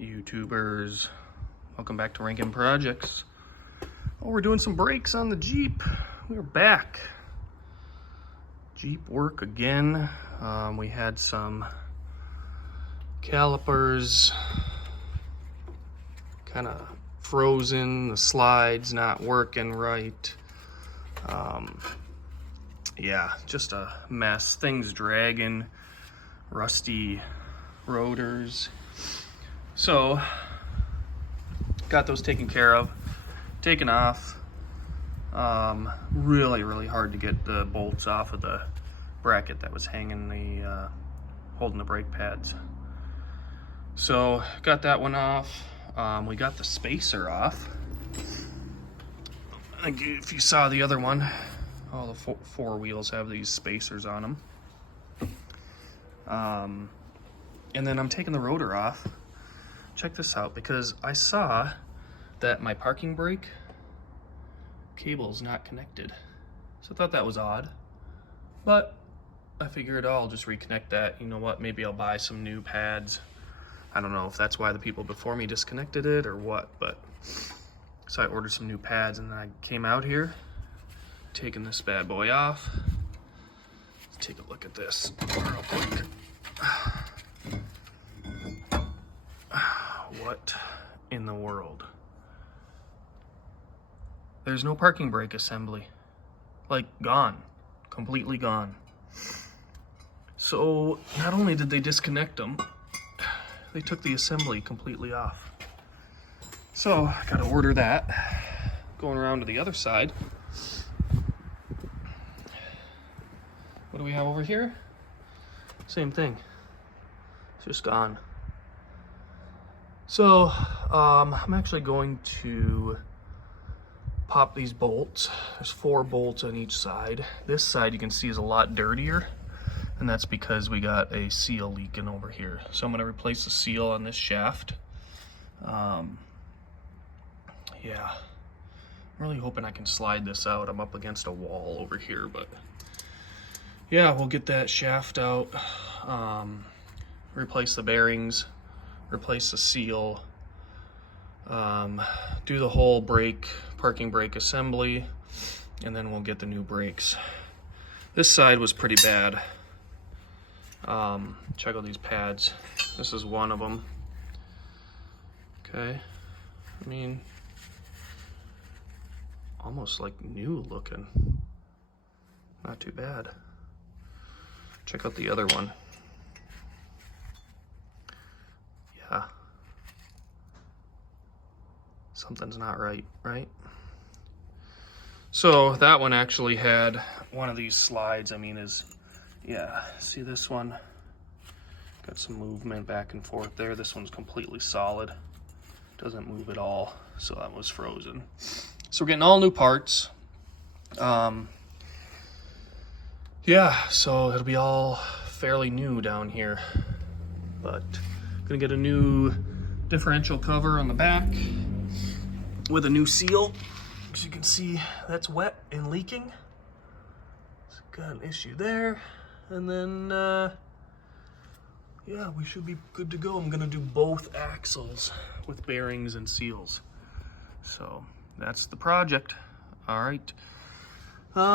YouTubers, welcome back to Rankin Projects. Oh, we're doing some brakes on the Jeep. We're back. Jeep work again. We had some calipers kind of frozen, the slides not working right. Yeah, just a mess. Things dragging, rusty rotors. So, got those taken care of, taken off. Really hard to get the bolts off of the bracket that was hanging the, holding the brake pads. So, got that one off. We got the spacer off. I think if you saw the other one, all the four wheels have these spacers on them. And then I'm taking the rotor off. Check this out, because I saw that my parking brake cable is not connected. So I thought that was odd, but I figured I'll just reconnect that. You know what, maybe I'll buy some new pads. I don't know if that's why the people before me disconnected it or what, but so I ordered some new pads, and then I came out here, taking this bad boy off. Let's take a look at this real quick. What in the world? There's no parking brake assembly. Like, gone. Completely gone. So, not only did they disconnect them, they took the assembly completely off. So, I gotta order that. Going around to the other side. What do we have over here? Same thing. It's just gone. So, I'm actually going to pop these bolts. There's 4 bolts on each side. This side you can see is a lot dirtier, and that's because we got a seal leaking over here. So I'm going to replace the seal on this shaft. Yeah, I'm really hoping I can slide this out. I'm up against a wall over here, but yeah, we'll get that shaft out, replace the bearings, replace the seal, do the whole parking brake assembly, and then we'll get the new brakes. This side was pretty bad. Check out these pads. This is one of them. Okay, I mean, almost like new looking. Not too bad. Check out the other one. Yeah. Something's not right, right? So that one actually had one of these slides. I mean, yeah, see this one? Got some movement back and forth there. This one's completely solid. Doesn't move at all. So that was frozen. So we're getting all new parts. Yeah, so it'll be all fairly new down here. But gonna get a new differential cover on the back with a new seal. As you can see, that's wet and leaking. So got an issue there. And then, yeah, we should be good to go. I'm gonna do both axles with bearings and seals. So that's the project. All right.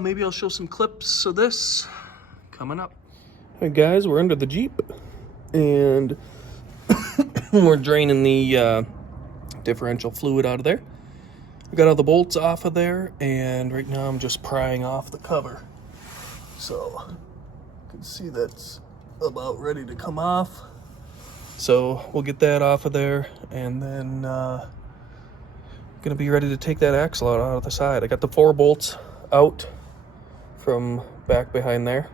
Maybe I'll show some clips of this coming up. All right, guys, we're under the Jeep, and we're draining the differential fluid out of there. I got all the bolts off of there, and right now I'm just prying off the cover. So you can see that's about ready to come off. So we'll get that off of there, and then gonna be ready to take that axle out of the side. I got the 4 bolts out from back behind there.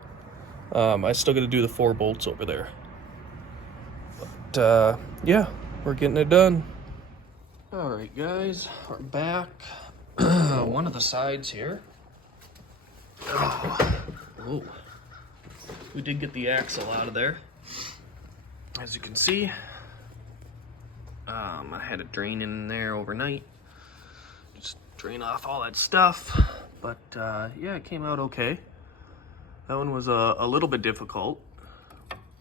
I still got to do the 4 bolts over there. But yeah, we're getting it done. All right, guys, we're back. One of the sides here. Oh, we did get the axle out of there. As you can see, I had it drain in there overnight. Just drain off all that stuff. But yeah, it came out okay. That one was a little bit difficult,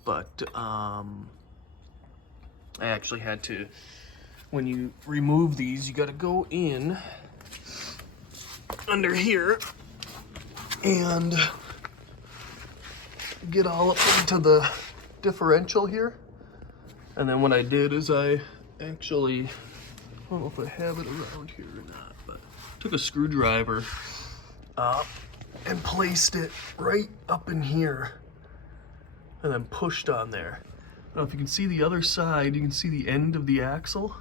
but I actually had to, when you remove these, you got to go in under here and get all up into the differential here. And then what I did is I actually, I don't know if I have it around here or not, but took a screwdriver and placed it right up in here and then pushed on there. I don't know if you can see the other side, you can see the end of the axle.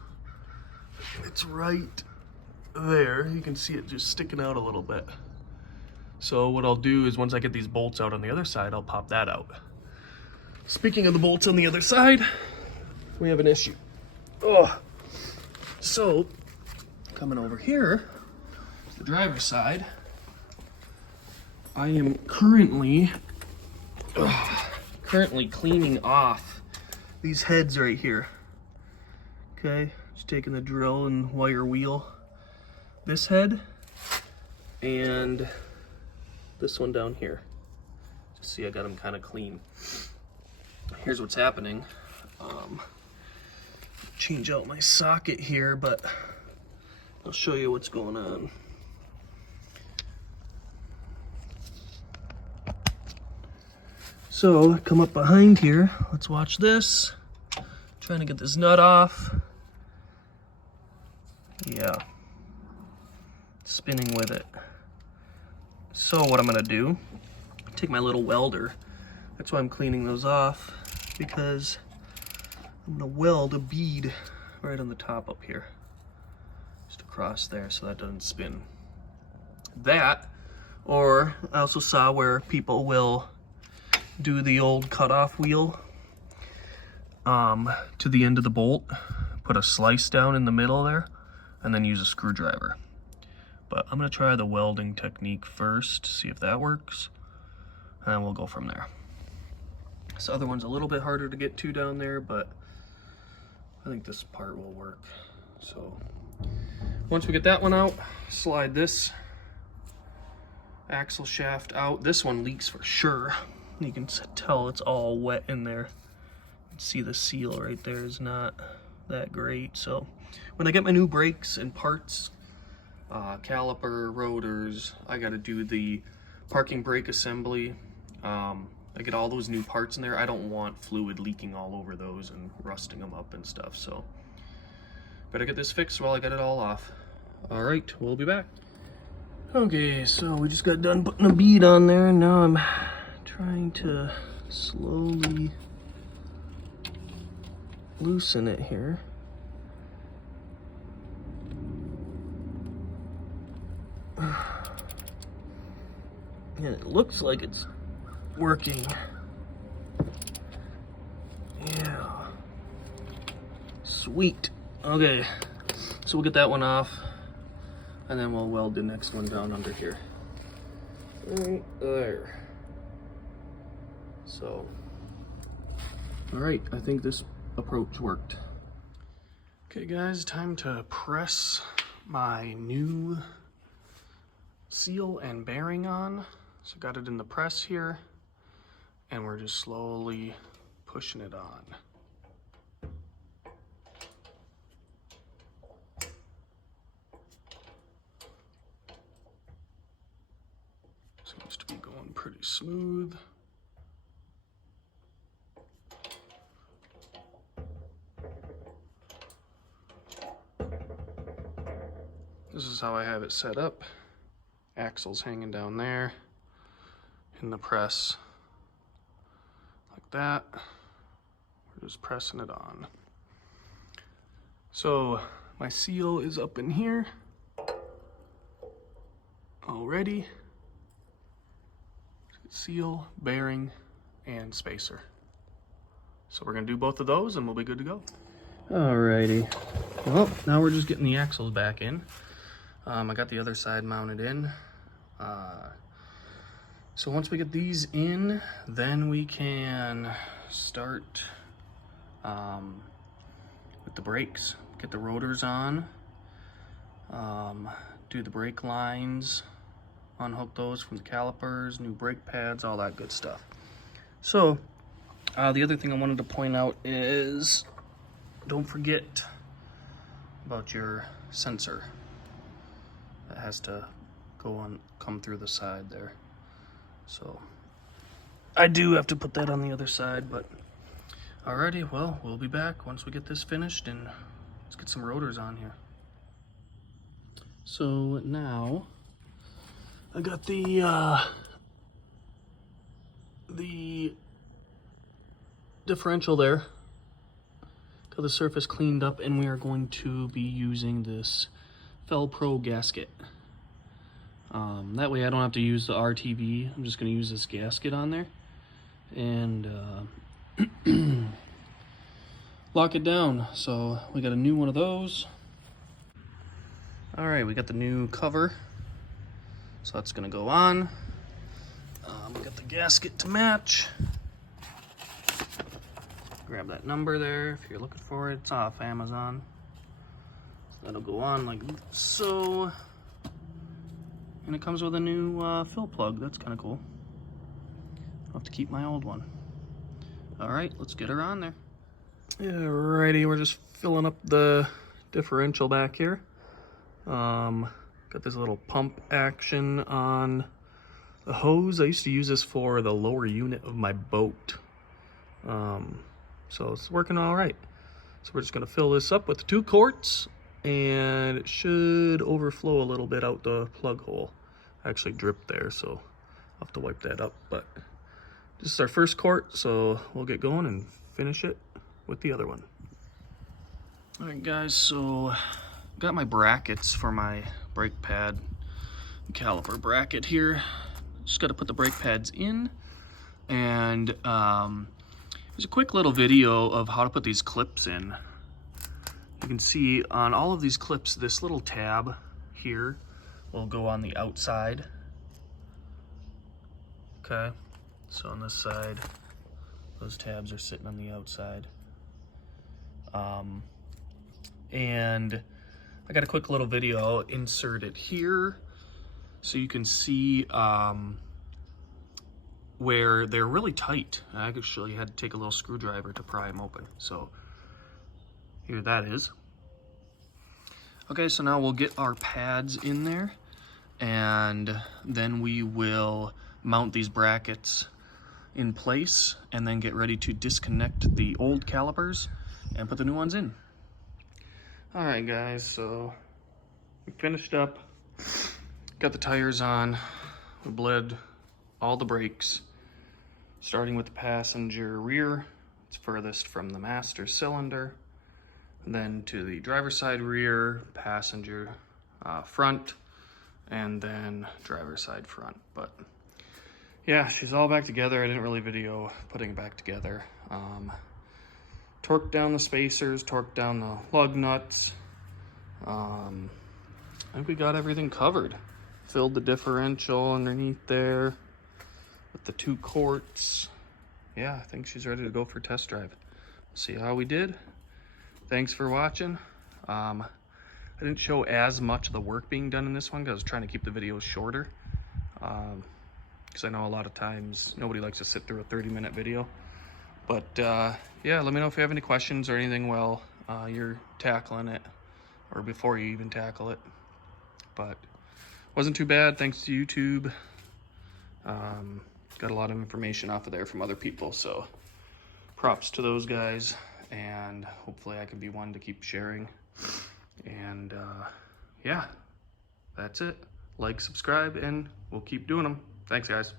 It's right there. You can see it just sticking out a little bit. So what I'll do is once I get these bolts out on the other side, I'll pop that out. Speaking of the bolts on the other side, we have an issue. Oh, so coming over here, the driver's side, I am currently cleaning off these heads right here. Okay, just taking the drill and wire wheel this head and this one down here. Just see, I got them kind of clean. Here's what's happening. Change out my socket here, but I'll show you what's going on. So come up behind here, let's watch this. Trying to get this nut off. Yeah, spinning with it. So what I'm gonna do, take my little welder. That's why I'm cleaning those off, because I'm gonna weld a bead right on the top up here. Just across there so that doesn't spin. That, or I also saw where people will do the old cutoff wheel to the end of the bolt, put a slice down in the middle there, and then use a screwdriver. But I'm gonna try the welding technique first, see if that works, and then we'll go from there. This other one's a little bit harder to get to down there, but I think this part will work. So once we get that one out, slide this axle shaft out. This one leaks for sure. You can tell it's all wet in there. You can see the seal right there is not that great. So when I get my new brakes and parts, caliper, rotors, I got to do the parking brake assembly. I get all those new parts in there. I don't want fluid leaking all over those and rusting them up and stuff. So better get this fixed while I get it all off. All right, we'll be back. Okay, so we just got done putting a bead on there, and now I'm trying to slowly loosen it here. And it looks like it's working. Yeah. Sweet. Okay, so we'll get that one off, and then we'll weld the next one down under here. Right there. So, all right, I think this approach worked. Okay guys, time to press my new seal and bearing on. So got it in the press here, and we're just slowly pushing it on. Seems to be going pretty smooth. This is how I have it set up. Axles hanging down there in the press like that. We're just pressing it on. So my seal is up in here already. Seal, bearing, and spacer. So we're gonna do both of those and we'll be good to go. Alrighty, well, now we're just getting the axles back in. I got the other side mounted in. So once we get these in, then we can start with the brakes. Get the rotors on, do the brake lines, unhook those from the calipers, new brake pads, all that good stuff. So the other thing I wanted to point out is don't forget about your sensor. That has to come through the side there. So I do have to put that on the other side, but alrighty, well, we'll be back once we get this finished, and let's get some rotors on here. So now I got the differential there. Got the surface cleaned up, and we are going to be using this Pro gasket. That way I don't have to use the RTV. I'm just going to use this gasket on there and lock it down. So we got a new one of those. All right, we got the new cover, so that's going to go on. We got the gasket to match. Grab that number there if you're looking for it. It's off Amazon. That'll go on like so. And it comes with a new fill plug. That's kind of cool. I'll have to keep my old one. All right, let's get her on there. Alrighty, we're just filling up the differential back here. Got this little pump action on the hose. I used to use this for the lower unit of my boat. So it's working all right. So we're just gonna fill this up with 2 quarts, and it should overflow a little bit out the plug hole. Actually dripped there, so I'll have to wipe that up. But this is our first quart, so we'll get going and finish it with the other one. All right, guys, so got my brackets for my brake pad caliper bracket here. Just got to put the brake pads in, and there's a quick little video of how to put these clips in. You can see on all of these clips, this little tab here will go on the outside. Okay, so on this side, those tabs are sitting on the outside. And I got a quick little video. I'll insert it here so you can see where they're really tight. I actually had to take a little screwdriver to pry them open. So here that is. Okay, so now we'll get our pads in there, and then we will mount these brackets in place and then get ready to disconnect the old calipers and put the new ones in. All right, guys, so we finished up, got the tires on, we bled all the brakes, starting with the passenger rear. It's furthest from the master cylinder, then to the driver's side rear, passenger front, and then driver's side front. But yeah, she's all back together. I didn't really video putting it back together. Torqued down the spacers, torqued down the lug nuts. I think we got everything covered. Filled the differential underneath there with the 2 quarts. Yeah, I think she's ready to go for test drive. See how we did. Thanks for watching. I didn't show as much of the work being done in this one because I was trying to keep the videos shorter. Because I know a lot of times nobody likes to sit through a 30-minute video. But yeah, let me know if you have any questions or anything while you're tackling it, or before you even tackle it. But wasn't too bad, thanks to YouTube. Got a lot of information off of there from other people, so props to those guys, and hopefully I can be one to keep sharing. And yeah, that's it. Like, subscribe, and we'll keep doing them. Thanks, guys.